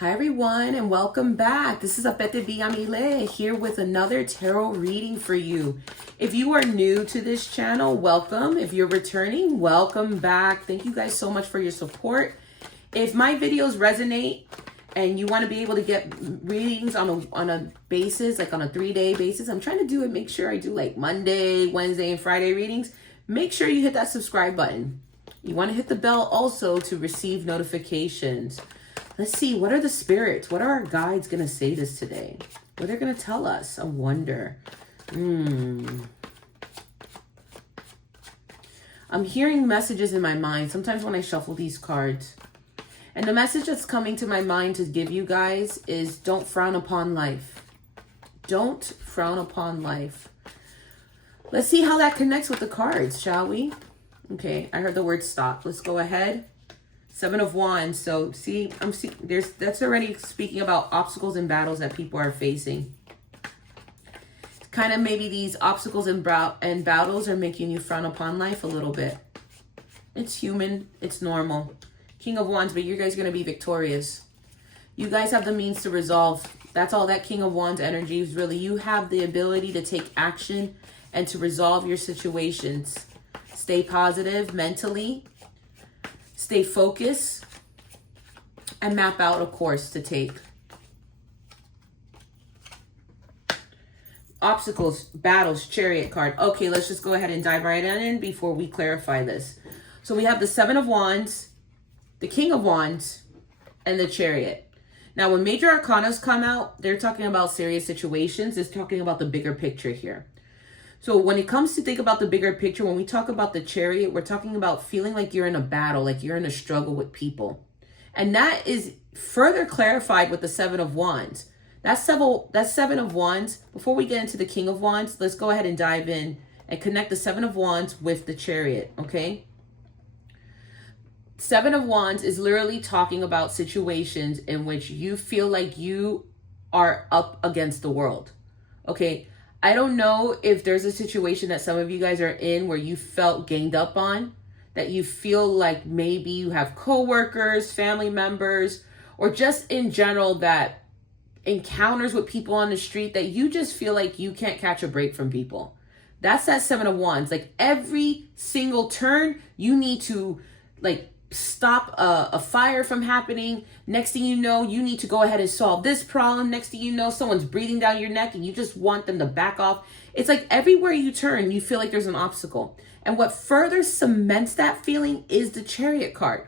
Hi everyone and welcome back. This is Apete Villamile here with another tarot reading for you. If you are new to this channel, welcome. If you're returning, welcome back. Thank you guys so much for your support. If my videos resonate and you want to be able to get readings on a basis, like on a 3-day basis, I'm trying to do it, make sure I do like Monday, Wednesday, and Friday readings. Make sure you hit that subscribe button. You want to hit the bell also to receive notifications. Let's see, what are the spirits? What are our guides going to say this today? What are they going to tell us? I wonder. I'm hearing messages in my mind sometimes when I shuffle these cards. And the message that's coming to my mind to give you guys is don't frown upon life. Don't frown upon life. Let's see how that connects with the cards, shall we? Okay, I heard the word stop. Let's go ahead. 7 of Wands. So see, that's already speaking about obstacles and battles that people are facing. Kind of maybe these obstacles and battles are making you frown upon life a little bit. It's human. It's normal. King of Wands, but you guys are going to be victorious. You guys have the means to resolve. That's all that King of Wands energy is really. You have the ability to take action and to resolve your situations. Stay positive mentally. Stay focused and map out a course to take. Obstacles, battles, Chariot card. Okay, let's just go ahead and dive right in before we clarify this. So we have the 7 of Wands, the King of Wands, and the Chariot. Now, when major arcanas come out, they're talking about serious situations. It's talking about the bigger picture here. So when it comes to think about the bigger picture, when we talk about the Chariot, we're talking about feeling like you're in a battle, like you're in a struggle with people. And that is further clarified with the 7 of Wands. That 7 of Wands, before we get into the King of Wands, let's go ahead and dive in and connect the 7 of Wands with the Chariot, okay? 7 of Wands is literally talking about situations in which you feel like you are up against the world, okay? I don't know if there's a situation that some of you guys are in where you felt ganged up on, that you feel like maybe you have coworkers, family members, or just in general that encounters with people on the street that you just feel like you can't catch a break from people. That's that 7 of Wands. Like every single turn, you need to like stop a fire from happening. Next thing you know, you need to go ahead and solve this problem. Next thing you know, someone's breathing down your neck and you just want them to back off. It's like everywhere you turn, you feel like there's an obstacle. And what further cements that feeling is the Chariot card.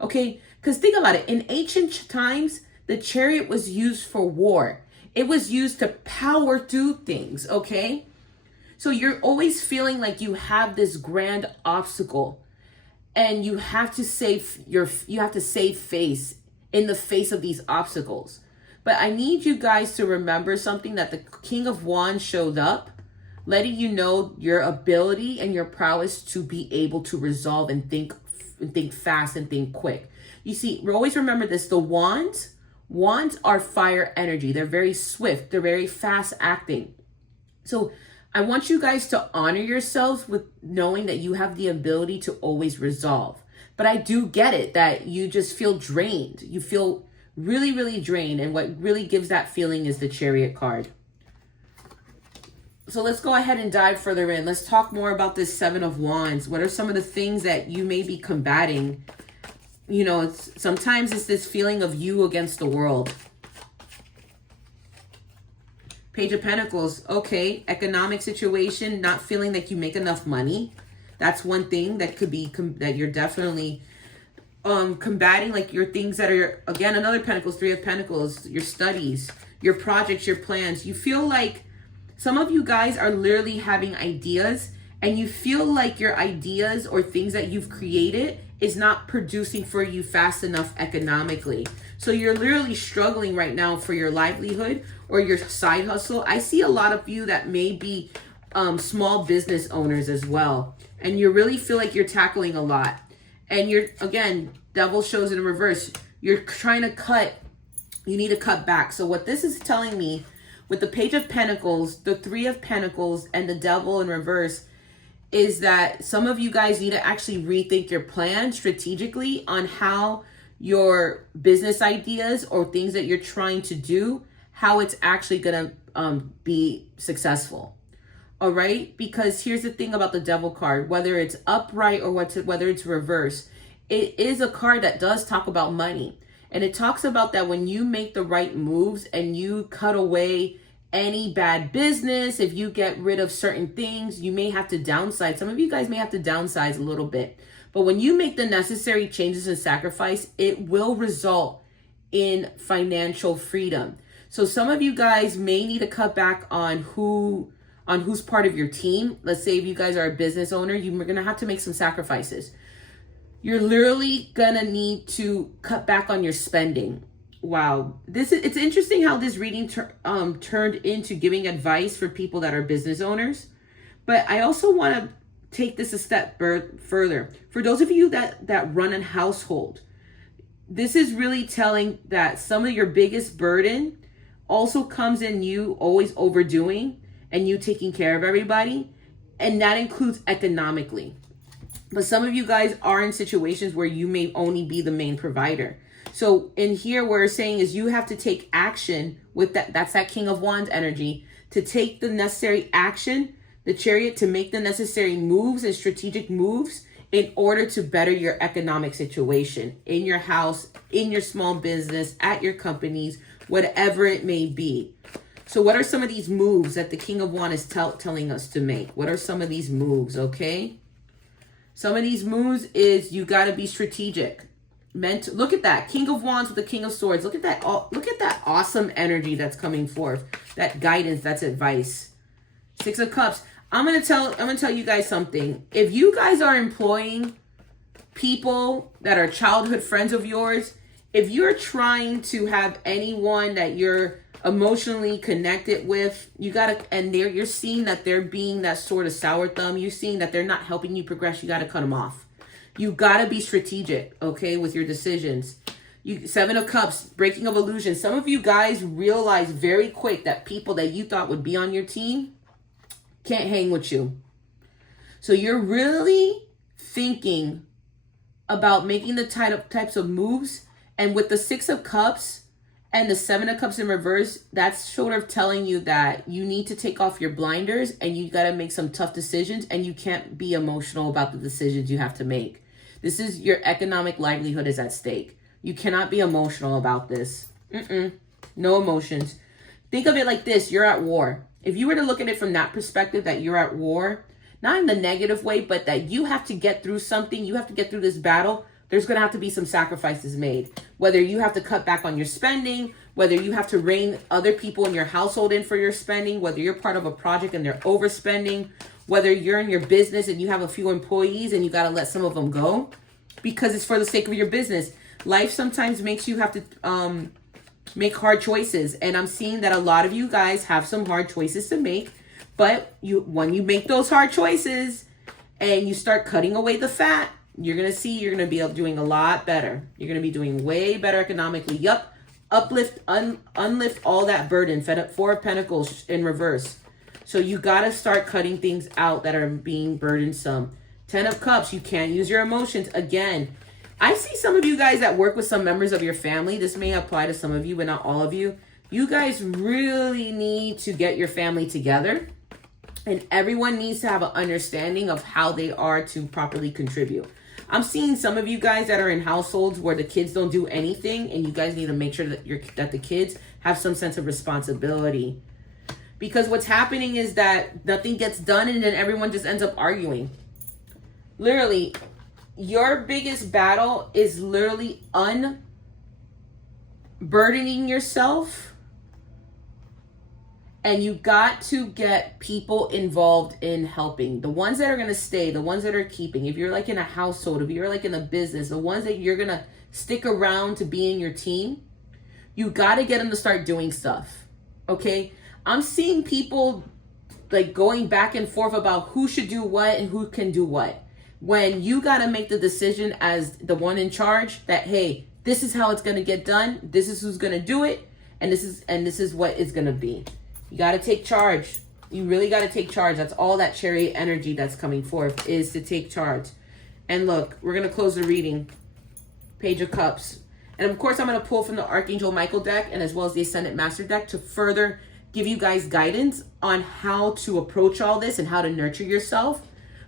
Okay, because think about it. In ancient times, the Chariot was used for war. It was used to power through things, okay? So you're always feeling like you have this grand obstacle. And you have to save face in the face of these obstacles. But I need you guys to remember something, that the King of Wands showed up, letting you know your ability and your prowess to be able to resolve and think fast and think quick. You see, always remember this, the wands are fire energy. They're very swift. They're very fast acting. So I want you guys to honor yourselves with knowing that you have the ability to always resolve. But I do get it that you just feel drained. You feel really, really drained. And what really gives that feeling is the Chariot card. So let's go ahead and dive further in. Let's talk more about this 7 of Wands. What are some of the things that you may be combating? You know, sometimes it's this feeling of you against the world. Page of Pentacles. Okay, economic situation, not feeling like you make enough money. That's one thing that could be that you're definitely combating, like your things that are, again, another Pentacles, 3 of Pentacles, your studies, your projects, your plans. You feel like some of you guys are literally having ideas and you feel like your ideas or things that you've created is not producing for you fast enough economically. So you're literally struggling right now for your livelihood or your side hustle. I see a lot of you that may be small business owners as well. And you really feel like you're tackling a lot. And you're, again, devil shows in reverse. You're trying to cut, you need to cut back. So what this is telling me with the Page of Pentacles, the 3 of Pentacles, and the devil in reverse is that some of you guys need to actually rethink your plan strategically on how your business ideas or things that you're trying to do, how it's actually going to be successful. All right? Because here's the thing about the Devil card, whether it's upright or whether it's reverse, it is a card that does talk about money. And it talks about that when you make the right moves and you cut away any bad business, if you get rid of certain things, you may have to downsize. Some of you guys may have to downsize a little bit. But when you make the necessary changes and sacrifice, it will result in financial freedom. So some of you guys may need to cut back on who's part of your team. Let's say if you guys are a business owner, you're going to have to make some sacrifices. You're literally going to need to cut back on your spending. Wow. It's interesting how this reading turned into giving advice for people that are business owners. But I also want to take this a step further. For those of you that run a household, this is really telling that some of your biggest burden also comes in you always overdoing and you taking care of everybody. And that includes economically. But some of you guys are in situations where you may only be the main provider. So in here, what we're saying is you have to take action with that. That's that King of Wands energy, to take the necessary action, the Chariot, to make the necessary moves and strategic moves in order to better your economic situation in your house, in your small business, at your companies, whatever it may be. So what are some of these moves that the King of Wands is telling us to make? What are some of these moves, okay? Some of these moves is you got to be strategic. Look at that King of Wands with the King of Swords. Look at that awesome energy that's coming forth. That guidance, that's advice. Six of Cups. I'm gonna tell you guys something. If you guys are employing people that are childhood friends of yours, if you're trying to have anyone that you're emotionally connected with, you're seeing that they're being that sort of sour thumb, you're seeing that they're not helping you progress, you gotta cut them off. You gotta be strategic, okay, with your decisions. Seven of Cups, breaking of illusions. Some of you guys realize very quick that people that you thought would be on your team can't hang with you. So you're really thinking about making the types of moves. And with the Six of Cups and the Seven of Cups in reverse, that's sort of telling you that you need to take off your blinders and you got to make some tough decisions, and you can't be emotional about the decisions you have to make. This is your economic livelihood is at stake. You cannot be emotional about this. No emotions. Think of it like this. You're at war. If you were to look at it from that perspective, that you're at war, not in the negative way, but that you have to get through something, you have to get through this battle, there's going to have to be some sacrifices made. Whether you have to cut back on your spending, whether you have to rein other people in your household in for your spending, whether you're part of a project and they're overspending, whether you're in your business and you have a few employees and you got to let some of them go because it's for the sake of your business. Life sometimes makes you have to make hard choices. And I'm seeing that a lot of you guys have some hard choices to make. But when you make those hard choices and you start cutting away the fat, you're going to be doing a lot better. You're going to be doing way better economically. Yup. Uplift, unlift all that burden. Four of Pentacles in reverse. So you got to start cutting things out that are being burdensome. 10 of Cups. You can't use your emotions. Again, I see some of you guys that work with some members of your family. This may apply to some of you, but not all of you. You guys really need to get your family together. And everyone needs to have an understanding of how they are to properly contribute. I'm seeing some of you guys that are in households where the kids don't do anything, and you guys need to make sure that the kids have some sense of responsibility. Because what's happening is that nothing gets done and then everyone just ends up arguing. Literally, your biggest battle is literally unburdening yourself. And you got to get people involved in helping. The ones that are going to stay, the ones that are keeping. If you're like in a household, if you're like in a business, the ones that you're going to stick around to be in your team, you got to get them to start doing stuff. Okay? I'm seeing people like going back and forth about who should do what and who can do what. When you got to make the decision as the one in charge that, hey, this is how it's going to get done. This is who's going to do it. And this is what it's going to be. You got to take charge. You really got to take charge. That's all that Chariot energy that's coming forth is to take charge. And look, we're going to close the reading. Page of Cups. And of course, I'm going to pull from the Archangel Michael deck and as well as the Ascendant Master deck to further give you guys guidance on how to approach all this and how to nurture yourself.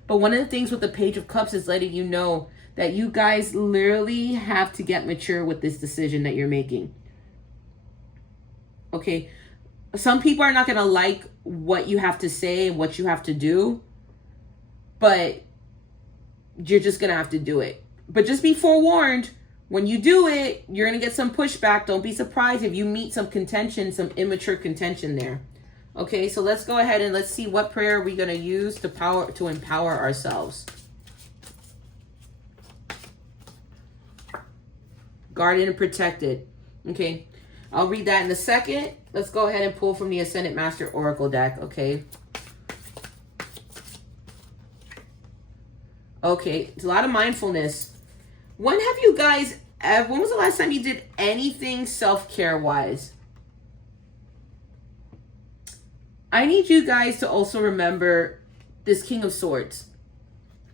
But one of the things with the Page of Cups is letting you know that you guys literally have to get mature with this decision that you're making. Okay, some people are not going to like what you have to say and what you have to do, but you're just going to have to do it. But just be forewarned, when you do it, you're going to get some pushback. Don't be surprised if you meet some contention, some immature contention there. Okay, so let's go ahead and let's see what prayer are we going to use to empower ourselves. Guarded and protected. Okay, I'll read that in a second. Let's go ahead and pull from the Ascendant Master Oracle deck, okay? Okay, it's a lot of mindfulness. When was the last time you did anything self-care wise? I need you guys to also remember this King of Swords.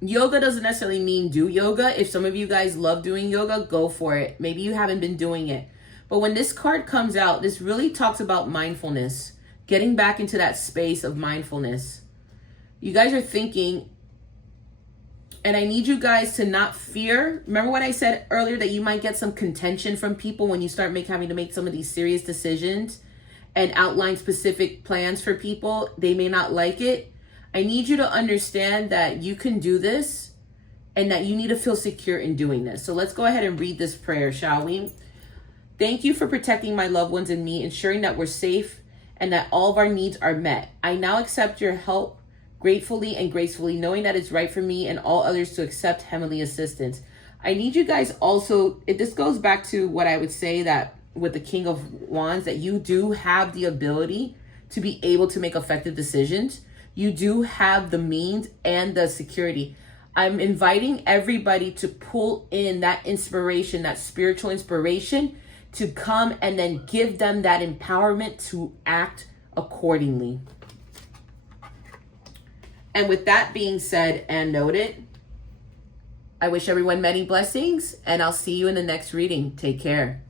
Yoga doesn't necessarily mean do yoga. If some of you guys love doing yoga, go for it. Maybe you haven't been doing it. But when this card comes out, this really talks about mindfulness, getting back into that space of mindfulness. You guys are thinking, and I need you guys to not fear. Remember what I said earlier, that you might get some contention from people when you start having to make some of these serious decisions and outline specific plans for people. They may not like it. I need you to understand that you can do this and that you need to feel secure in doing this. So let's go ahead and read this prayer, shall we? Thank you for protecting my loved ones and me, ensuring that we're safe and that all of our needs are met. I now accept your help gratefully and gracefully, knowing that it's right for me and all others to accept heavenly assistance. I need you guys also, this goes back to what I would say, that with the King of Wands, that you do have the ability to be able to make effective decisions. You do have the means and the security. I'm inviting everybody to pull in that inspiration, that spiritual inspiration, to come and then give them that empowerment to act accordingly. And with that being said and noted, I wish everyone many blessings, and I'll see you in the next reading. Take care.